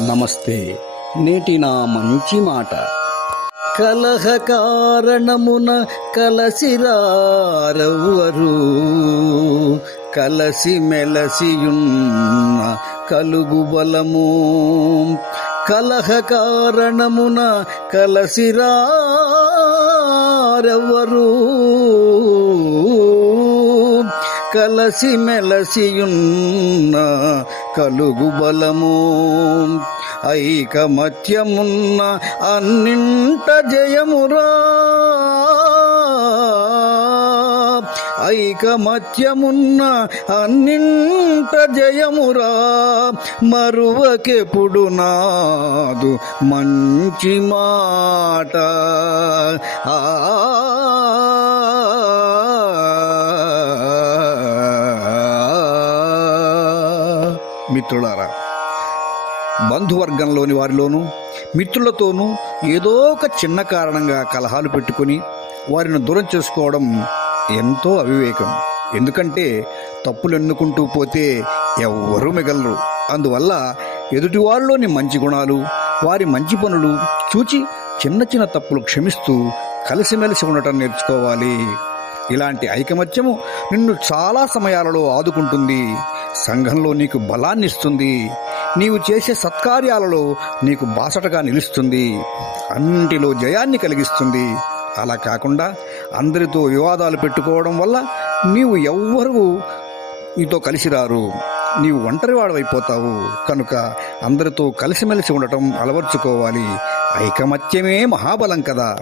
నమస్తే నేటి నా మంచి మాట. కలహ కారణమున కలసిరారవ్వరు. కలసి మెలసియున్న కలుగు బలము. కలహ కారణమున కలసిరారవ్వరు. కలసి మెలసియున్న కలుగు బలము. ఐకమత్యమున్న అన్నింట జయమురా. ఐకమత్యమున్న అన్నింట జయమురా. మరువకెప్పుడు నాదు మంచి మాట. ఆ మిత్రులారా బంధువర్గంలోని వారిలోనూ మిత్రులతోనూ ఏదో ఒక చిన్న కారణంగా కలహాలు పెట్టుకుని వారిని దూరం చేసుకోవడం ఎంతో అవివేకం. ఎందుకంటే తప్పులు ఎన్నుకుంటూ పోతే ఎవ్వరూ మిగలరు. అందువల్ల ఎదుటివారిలోని మంచి గుణాలు వారి మంచి పనులు చూచి చిన్న చిన్న తప్పులు క్షమిస్తూ కలిసిమెలిసి ఉండటం నేర్చుకోవాలి. ఇలాంటి ఐకమత్యము నిన్ను చాలా సమయాలలో ఆదుకుంటుంది. సంఘంలో నీకు బలాన్ని ఇస్తుంది నీవు చేసే సత్కార్యాలలో నీకు బాసటగా నిలుస్తుంది. అన్నింటిలో జయాన్ని కలిగిస్తుంది. అలా కాకుండా అందరితో వివాదాలు పెట్టుకోవడం వల్ల నీవు ఎవ్వరూ నీతో కలిసి రారు. నీవు ఒంటరివాడవైపోతావు. కనుక అందరితో కలిసిమెలిసి ఉండటం అలవర్చుకోవాలి. ఐకమత్యమే మహాబలం కదా.